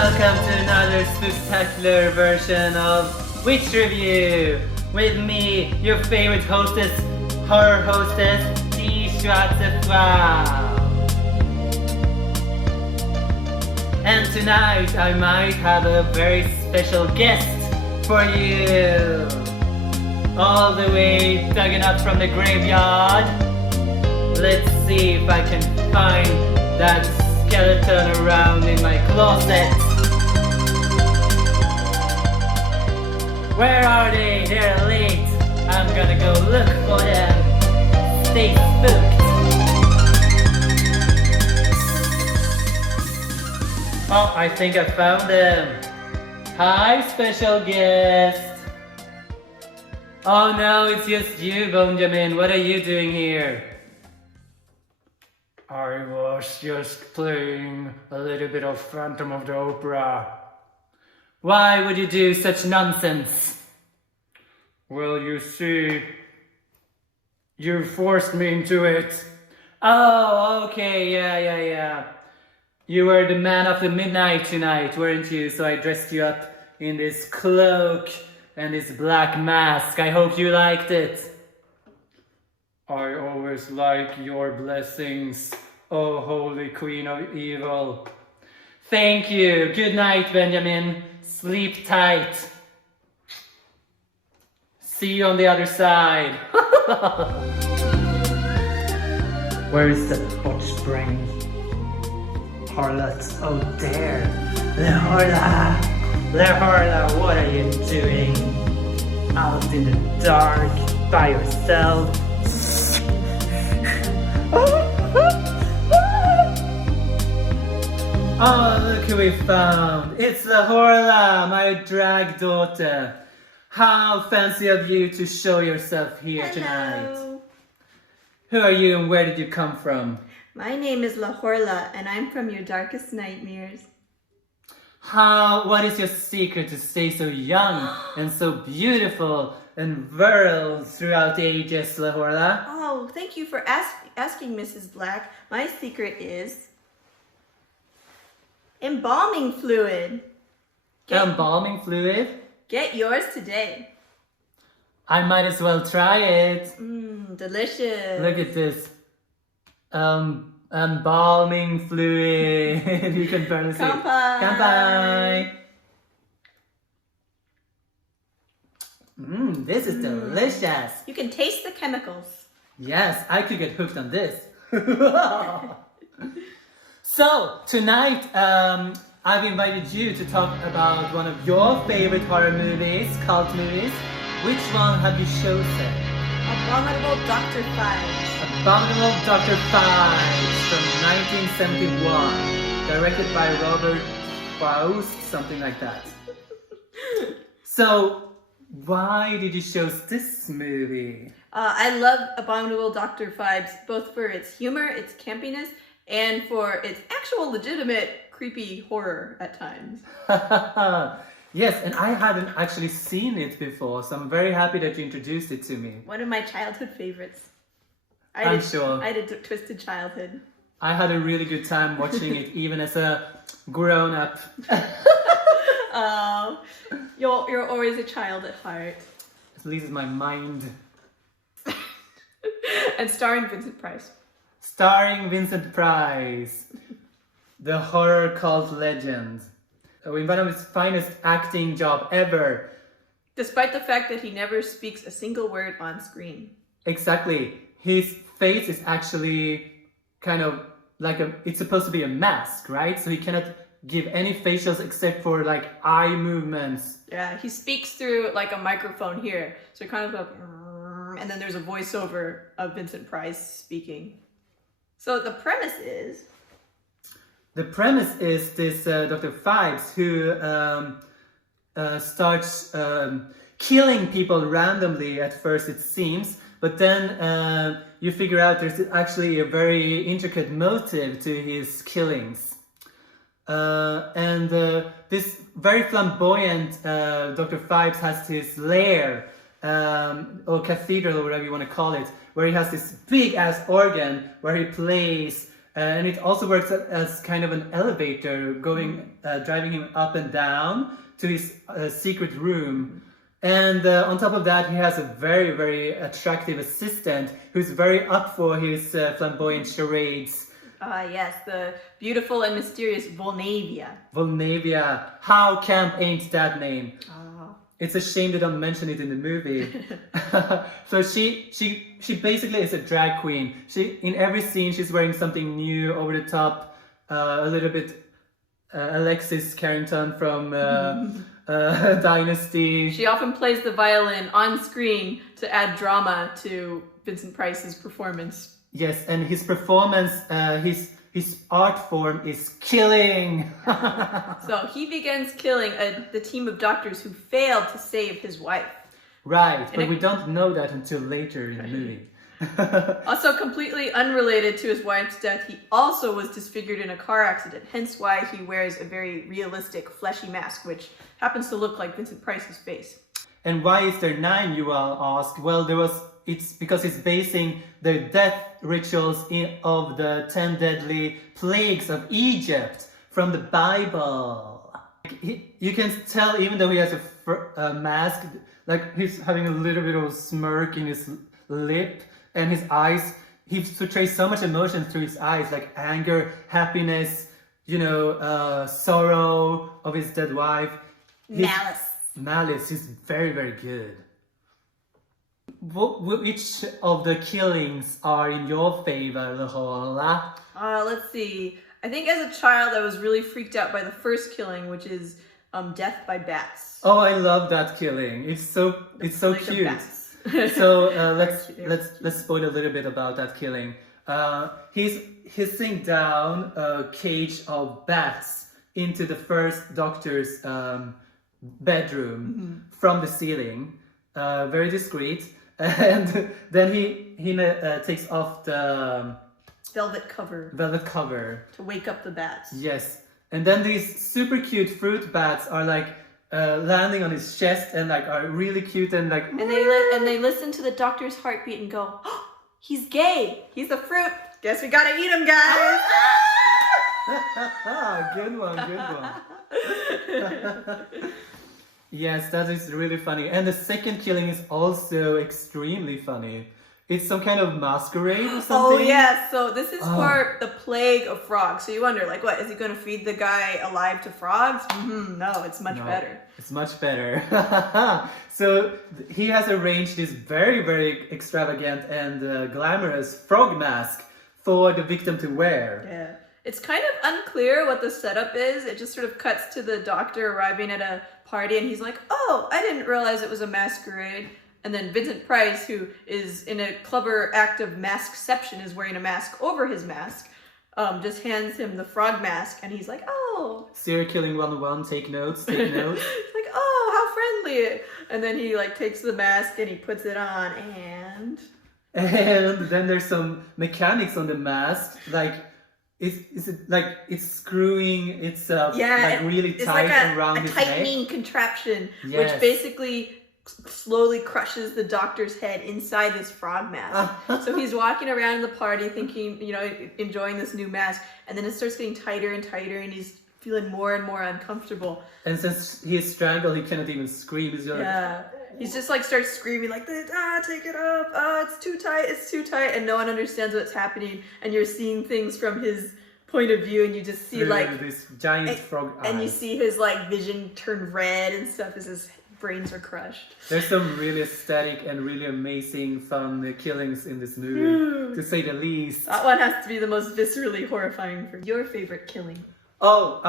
Welcome to another spectacular version of Witch Review with me, your favorite hostess, horror hostess, Die Schwarze Frau. And tonight I might have a very special guest for you. All the way dug up from the graveyard. Let's see if I can find that skeleton around in my closet. Where are they? They're late. I'm gonna go look for them. Stay spooked. Oh, I think I found them. Hi, special guest. Oh no, it's just you, Bonejamin. What are you doing here? I was just playing a little bit of Phantom of the Opera. Why would you do such nonsense? Well, you see, you forced me into it. Oh, okay, yeah. You were the man of the midnight tonight, weren't you? So I dressed you up in this cloak and this black mask. I hope you liked it. I always like your blessings, oh holy queen of evil. Thank you. Good night, Benjamin. Sleep tight. See you on the other side. Where is the botched brain? Harlot, oh there. Horla, what are you doing? Out in the dark, by yourself. Oh, look who we found. It's Horla, my drag daughter. How fancy of you to show yourself here tonight. Who are you and where did you come from? My name is Horla and I'm from your darkest nightmares. What is your secret to stay so young and so beautiful and virile throughout the ages, Horla? Oh, thank you for asking, Mrs. Black. My secret is embalming fluid. Embalming fluid? Get yours today. I might as well try it. Delicious. Look at this. Embalming fluid. You can barely see it. Kanpai. This is delicious. You can taste the chemicals. Yes, I could get hooked on this. So, tonight, I've invited you to talk about one of your favorite horror movies, cult movies. Which one have you chosen? Abominable Dr. Phibes. Abominable Dr. Phibes from 1971, directed by Robert Faust, something like that. So, why did you choose this movie? I love Abominable Dr. Phibes, both for its humor, its campiness, and for its actual legitimate creepy horror at times. Yes, and I hadn't actually seen it before, so I'm very happy that you introduced it to me. One of my childhood favorites. I'm sure. I had a twisted childhood. I had a really good time watching it, even as a grown-up. Oh, you're always a child at heart. At least in my mind. And starring Vincent Price. Starring Vincent Price, the horror cult legend. In one of his finest acting job ever. Despite the fact that he never speaks a single word on screen. Exactly. His face is actually kind of like it's supposed to be a mask, right? So he cannot give any facials except for like eye movements. Yeah, he speaks through like a microphone here. So it kind of like, and then there's a voiceover of Vincent Price speaking. So the premise is... The premise is this Dr. Phibes who starts killing people randomly at first, it seems, but then you figure out there's actually a very intricate motive to his killings. This very flamboyant Dr. Phibes has his lair, or cathedral, or whatever you want to call it, where he has this big ass organ where he plays And it also works as kind of an elevator, driving him up and down to his secret room. And on top of that, he has a very, very attractive assistant who's very up for his flamboyant charades. Yes, the beautiful and mysterious Volnavia. Volnavia. How camp ain't that name? It's a shame they don't mention it in the movie. So she basically is a drag queen. In every scene she's wearing something new, over the top, a little bit Alexis Carrington from Dynasty. She often plays the violin on screen to add drama to Vincent Price's performance. Yes, and his performance, his art form is killing. So he begins killing the team of doctors who failed to save his wife. Right, but we don't know that until later in the movie. Also completely unrelated to his wife's death, he also was disfigured in a car accident, hence why he wears a very realistic fleshy mask, which happens to look like Vincent Price's face. And why is there 9, you all ask? Well, it's because it's basing the death rituals of the 10 deadly plagues of Egypt from the Bible. You can tell, even though he has a mask, like he's having a little bit of a smirk in his lip, and his eyes, he portrays so much emotion through his eyes, like anger, happiness, sorrow of his dead wife. Malice is very, very good. Which of the killings are in your favor, Horla? Let's see. I think as a child I was really freaked out by the first killing, which is death by bats. Oh, I love that killing. It's so cute. So let's spoil a little bit about that killing. He's hissing down a cage of bats into the first doctor's bedroom from the ceiling. Very discreet. And then he takes off the velvet cover to wake up the bats. Yes, and then these super cute fruit bats are like landing on his chest and like are really cute and like. And they listen to the doctor's heartbeat and go, oh, he's gay. He's a fruit. Guess we gotta eat him, guys. Good one. Yes, that is really funny. And the second killing is also extremely funny. It's some kind of masquerade or something. Oh, yeah. So this is for the plague of frogs. So you wonder, like, what? Is he going to feed the guy alive to frogs? No, it's much better. It's much better. So he has arranged this very, very extravagant and glamorous frog mask for the victim to wear. Yeah. It's kind of unclear what the setup is. It just sort of cuts to the doctor arriving at a party and he's like, oh, I didn't realize it was a masquerade. And then Vincent Price, who is in a clever act of maskception, is wearing a mask over his mask, just hands him the frog mask and he's like, oh. Serial killing 101, take notes. It's like, oh, how friendly. And then he like takes the mask and he puts it on and then there's some mechanics on the mask, like it's screwing itself like really tight around his neck. A tightening contraption, which basically slowly crushes the doctor's head inside this frog mask. So he's walking around in the party thinking, enjoying this new mask, and then it starts getting tighter and tighter and he's feeling more and more uncomfortable. And since he is strangled, he cannot even scream. He's just like starts screaming like, take it up, it's too tight, and no one understands what's happening, and you're seeing things from his point of view, and you just see like this giant frog eyes. And you see his like vision turn red and stuff as his brains are crushed. There's some really aesthetic and really amazing fun killings in this movie, to say the least. That one has to be the most viscerally horrifying for your favorite killing. Oh,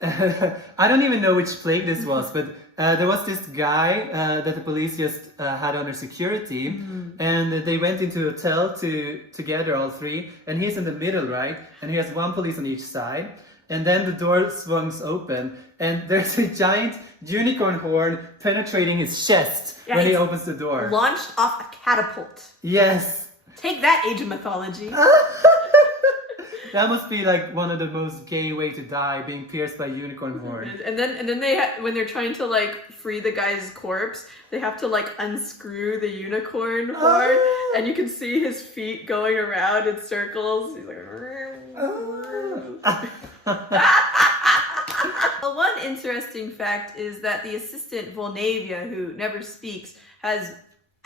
I don't even know which plague this was, but there was this guy that the police just had under security, and they went into a hotel together, all three, and he's in the middle, right? And he has one police on each side, and then the door swings open, and there's a giant unicorn horn penetrating his chest when he opens the door. Launched off a catapult. Yes. Take that, Age of Mythology. That must be like one of the most gay way to die, being pierced by unicorn horn. And then when they're trying to like free the guy's corpse, they have to like unscrew the unicorn horn, and you can see his feet going around in circles. He's like. Well, one interesting fact is that the assistant Volnavia, who never speaks, has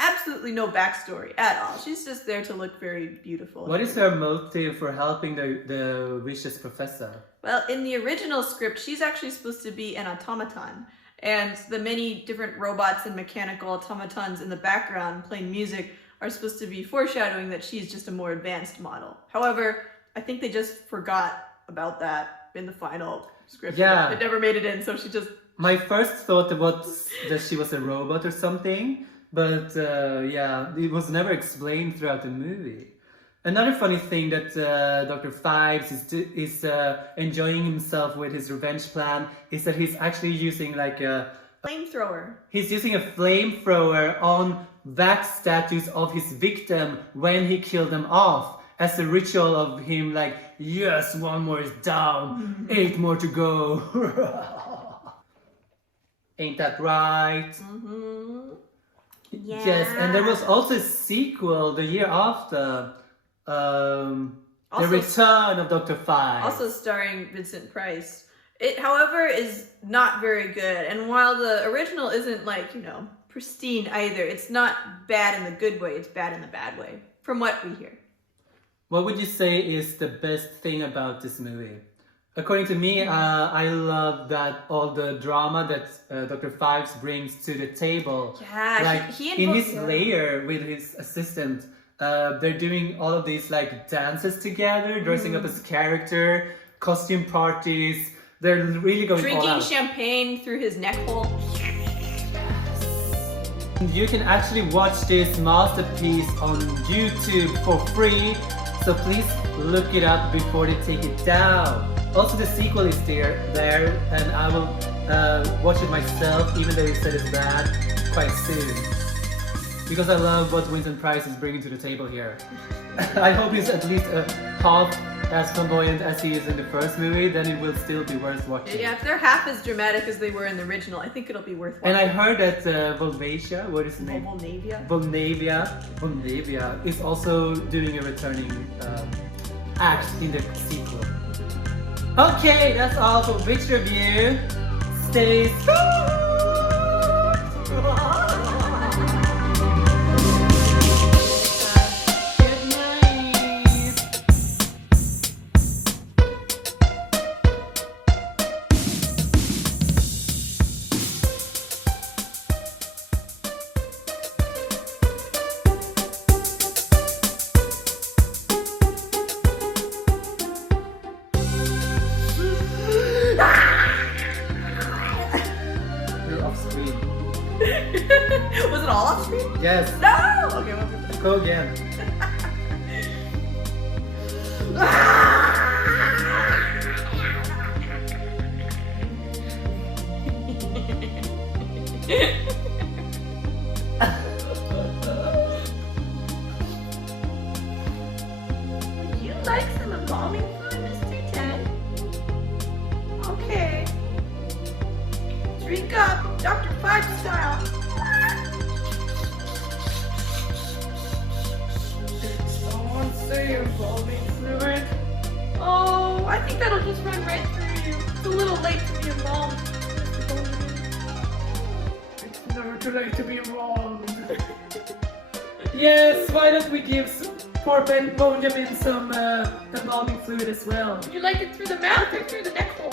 absolutely no backstory at all. She's just there to look very beautiful. What is her motive for helping the vicious professor? Well, in the original script, she's actually supposed to be an automaton. And the many different robots and mechanical automatons in the background playing music are supposed to be foreshadowing that she's just a more advanced model. However, I think they just forgot about that in the final script. Yeah. It never made it in, so she just... My first thought was that she was a robot or something, but yeah, it was never explained throughout the movie. Another funny thing that Dr. Phibes is enjoying himself with his revenge plan is that he's actually using like a... flamethrower. He's using a flamethrower on wax statues of his victim when he killed them off, as a ritual of him like, yes, one more is down, 8 more to go. Ain't that right? Yeah. Yes, and there was also a sequel the year after, The Return of Dr. Phibes. Also starring Vincent Price. It, however, is not very good. And while the original isn't like, you know, pristine either, it's not bad in the good way, it's bad in the bad way, from what we hear. What would you say is the best thing about this movie? According to me, I love that all the drama that Dr. Phibes brings to the table. Yeah, like he in his lair with his assistant, they're doing all of these like dances together, dressing up as character, costume parties. They're really going all out. Drinking champagne through his neck hole. You can actually watch this masterpiece on YouTube for free, so please look it up before they take it down. Also, the sequel is there, and I will watch it myself, even though you said it's bad, quite soon. Because I love what Vincent Price is bringing to the table here. I hope he's at least half as flamboyant as he is in the first movie, then it will still be worth watching. Yeah, if they're half as dramatic as they were in the original, I think it'll be worth watching. And I heard that Volnavia, what is the name? Volnavia is also doing a returning act in the sequel. Okay, that's all for Witch Review. Stay spooked! Was it all off screen? Yes. No! Okay, well, Go again. Would you like some embalming fluid, Mr. Ted? Okay. Drink up, Dr. Phibes style. Someone say embalming fluid. Oh, I think that'll just run right through you. It's a little late to be embalmed, Mr. Bonejamin. It's never too late to be embalmed. Yes, why don't we give poor Bonejamin some embalming fluid as well? Would you like it through the mouth or through the neck hole?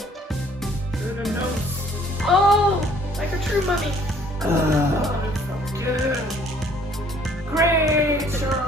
Through the nose. Oh, like a true mummy. Oh, that sounds good. Great show.